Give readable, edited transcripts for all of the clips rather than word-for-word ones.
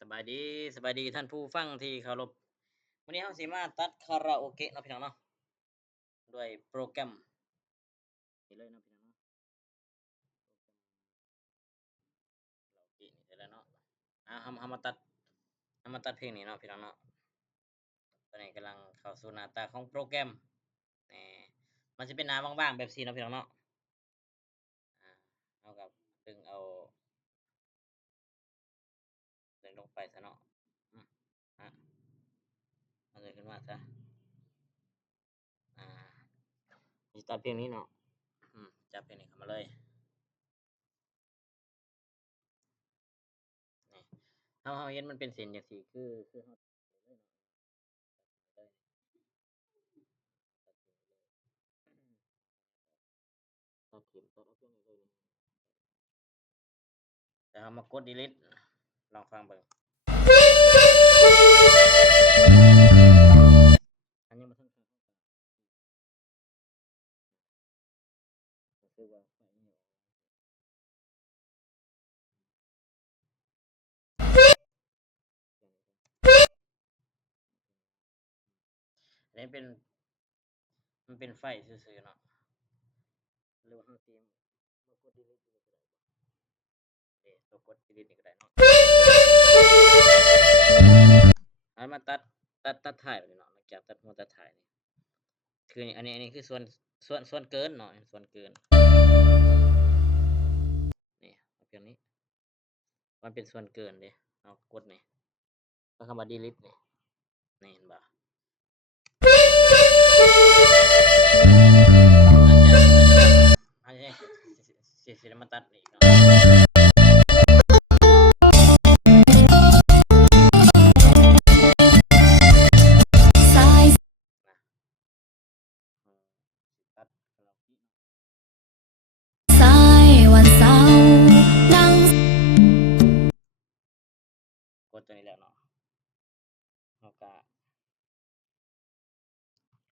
สบายดีสบายดีท่านผู้ฟังที่เคารพวันนี้เราสิมาตัดคาราโอเกะเนาะพี่น้องเนาะด้วยโปรแกรมนี่เลยเนาะพี่น้องเนาะคาราโอเกะนี่ได้แล้วเนาะเฮามาตัดเพลงนี้เนาะพี่น้องเนาะตอนนี้กำลังเข้าสู่หน้าตาของโปรแกรมนี่มันจะเป็นหน้าบางๆแบบนี้เนาะพี่น้องเนาะเอากับดึงเอาดึงลงไปซะเนาะอืมฮะเอาดึงขึ้นมาซะอ่าสิตัดเพลงนี้เนาะจับเพลงนี้เข้ามาเลยนี่เฮาเห็นมันเป็นเส้นจังซี่คือเฮาเลยเนาะเลยตัดทิ่มตัดเอาเพลงนี้เลยนี่ แต่เรามากด delete ลองฟังเบิ่งอันนี้มาทั้งก็คือว่าไฟไม่ออกอันนี้เป็นมันเป็นไฟซื่อๆเนาะหรือว่าเฮาสิมากด delete นี่ก็ได้บ่ตัวกด delete นี่ก็ได้เนาะอันมาตัดถ่ายเลยเนาะหลังจากตัดหัวตัดถ่ายนี่คืออันนี้คือส่วนเกินเนาะส่วนเกินนี่เอาเพียงนี้มันเป็นส่วนเกินเด้เอากดนี่แล้วคำว่า delete นี่นี่เห็นบ่หลังจากอันนี้สิมาตัดนี่เนาะนะตัดคาราโอเกะ สายวันเสาร์นั่งกดตัวนี้แล้วเนาะเราก็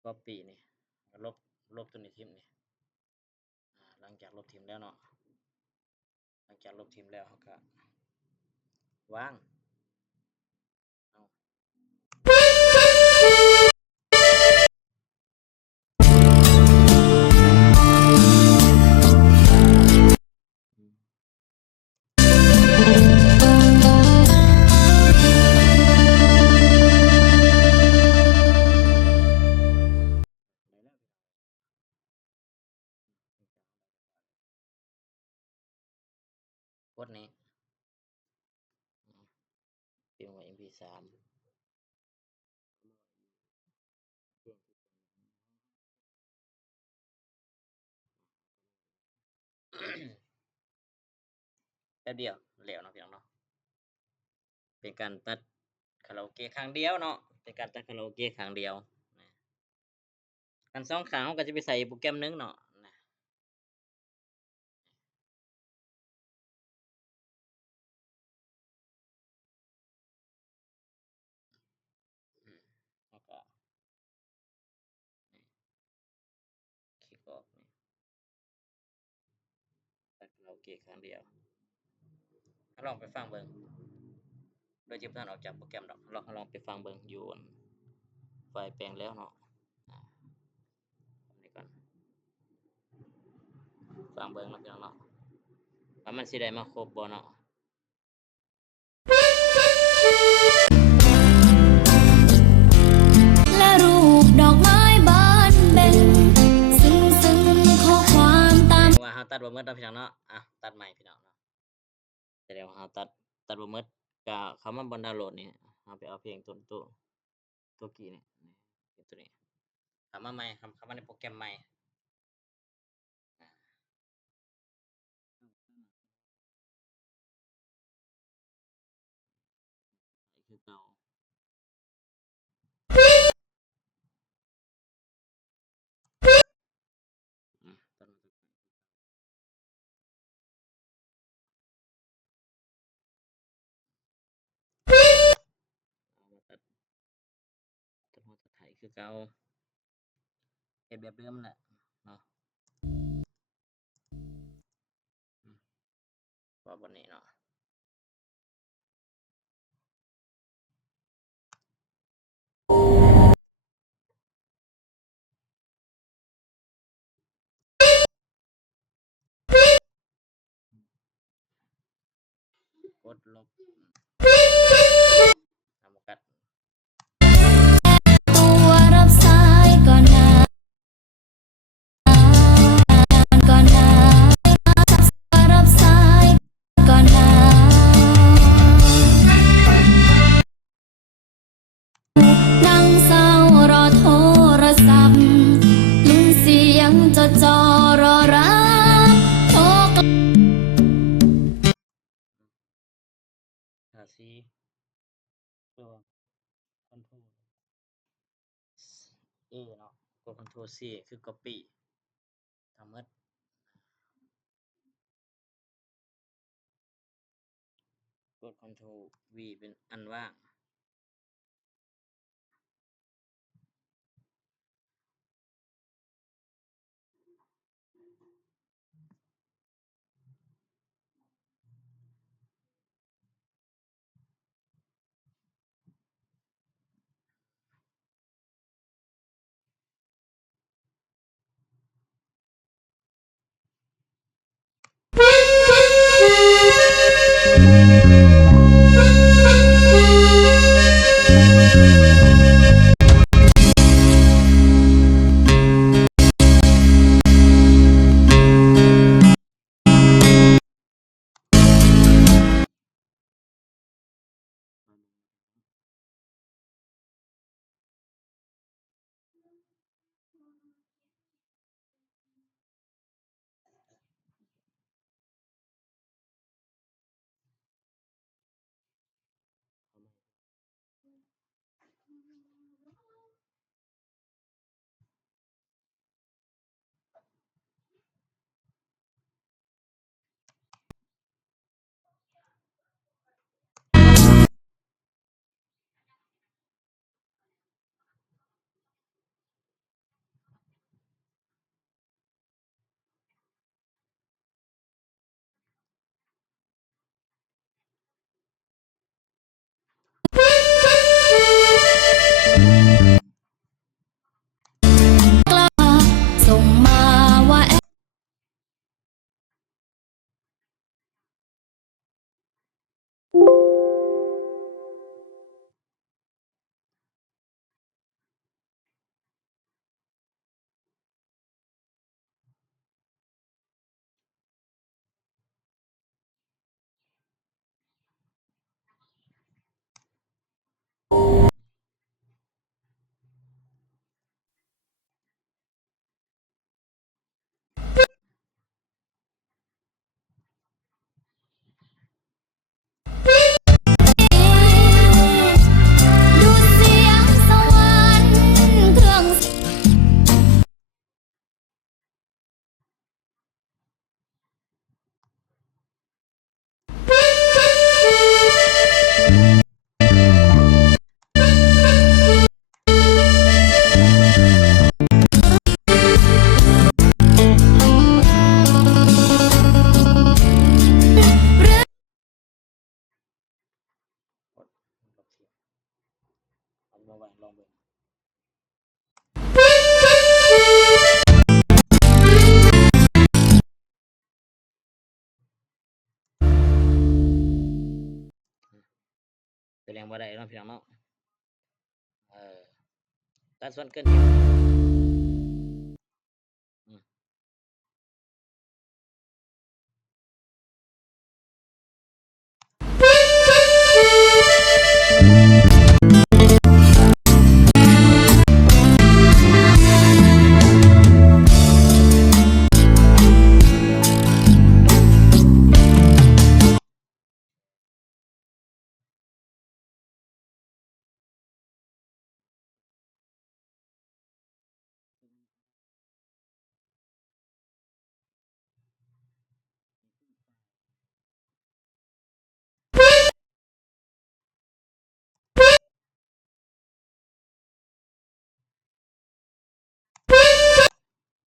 copy นี่ลบตัวนี้ทิ้งนี่หลังจากลบทิ้งแล้วเนาะหลังจากลบทิ้งแล้วเราก็วางเอาอืมได้แล้วกดนี้พิมพ์ว่า MP3 แป๊บเดียวแล้วเนาะพี่น้องเนาะเป็นการตัดคาราโอเกะครั้งเดียวเนาะเป็นการตัดคาราโอเกะครั้งเดียวกันสองครั้งเราก็จะไปใส่โปรแกรมหนึงเนาะนะแล้วก็คลิกออกนี่ตัดคาราโอเกะครั้งเดียวลองไปฟังเบิ่งโดยที่บ่ทันออกจากโปรแกรมดอกลองไปฟังเบิ่งอยู่ไฟล์แปลงแล้วเนาะนี่ก่อนฟังเบิ่งเนาะพี่น้องเนาะว่ามันสิได้มาครบบ่เนาะและรูปดอกไม้บานเบ่งซึ้งข้อความตามว่าเฮาตัดบ่หมดเนาะพี่น้องเนาะตัดใหม่พี่น้องเนาะแสดงว่าเฮาตัดบ่หมดก็เข้ามาบนดาวน์โหลดนี่เฮาไปเอาเพลงตัวกี้นี่เป็นตัวนี้เข้ามาใหม่เข้ามาในโปรแกรมใหม่อาคือเก่าตัดมาตัดหัวตัดท้ายคือเก่าเฮ็ดแบบเดิมนั่นแหละเนาะอืมว่าบ่นี้เนาะ ดลบทำกัด ตัวรับสายก่อนนะก่อนนะรับสายก่อนนะนั่งเศร้ารอโทรศัพท์ลุ้นเสียงจดจ่อรอรับโทรกลับ หาซีตัวคอนโทรลเนาะกดคอนโทรลซีคือ copy ทำหมดกดคอนโทรล V เป็นอันว่างส่งมาว่าดูดเสียงสวรรค์เครื่องเรือ กดลบเสียงเอามาไว้ลองเบิ่งแสดงบ่ได้เนาะพี่น้องเนาะตัดส่วนเกินทิ้งอืม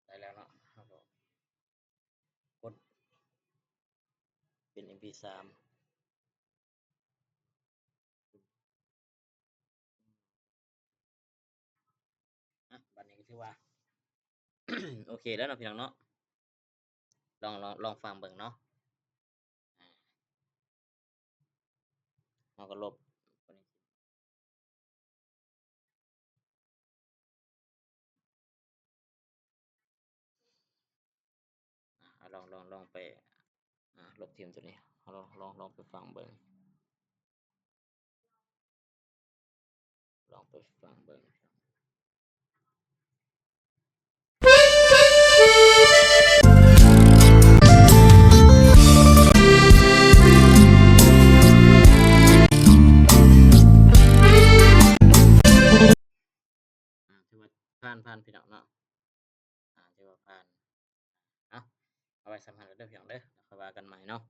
ได้แล้วเนาะครับผมกดเป็น MP3 บัดนี้ก็ถือว่า โอเคแล้วเนาะพี่น้องเนาะลองฟังเบิ่งเนาะ เราก็ลบตัวนี้ลองไปลบทีมตัวนี้ลองไปฟังเบิ่งลองไปฟังเบิ่งถือว่าผ่านพี่น้องเนาะถือว่าผ่านเอาไว้สำคัญเด้อพี่น้องเด้อแล้วค่อยว่ากันใหม่เนาะ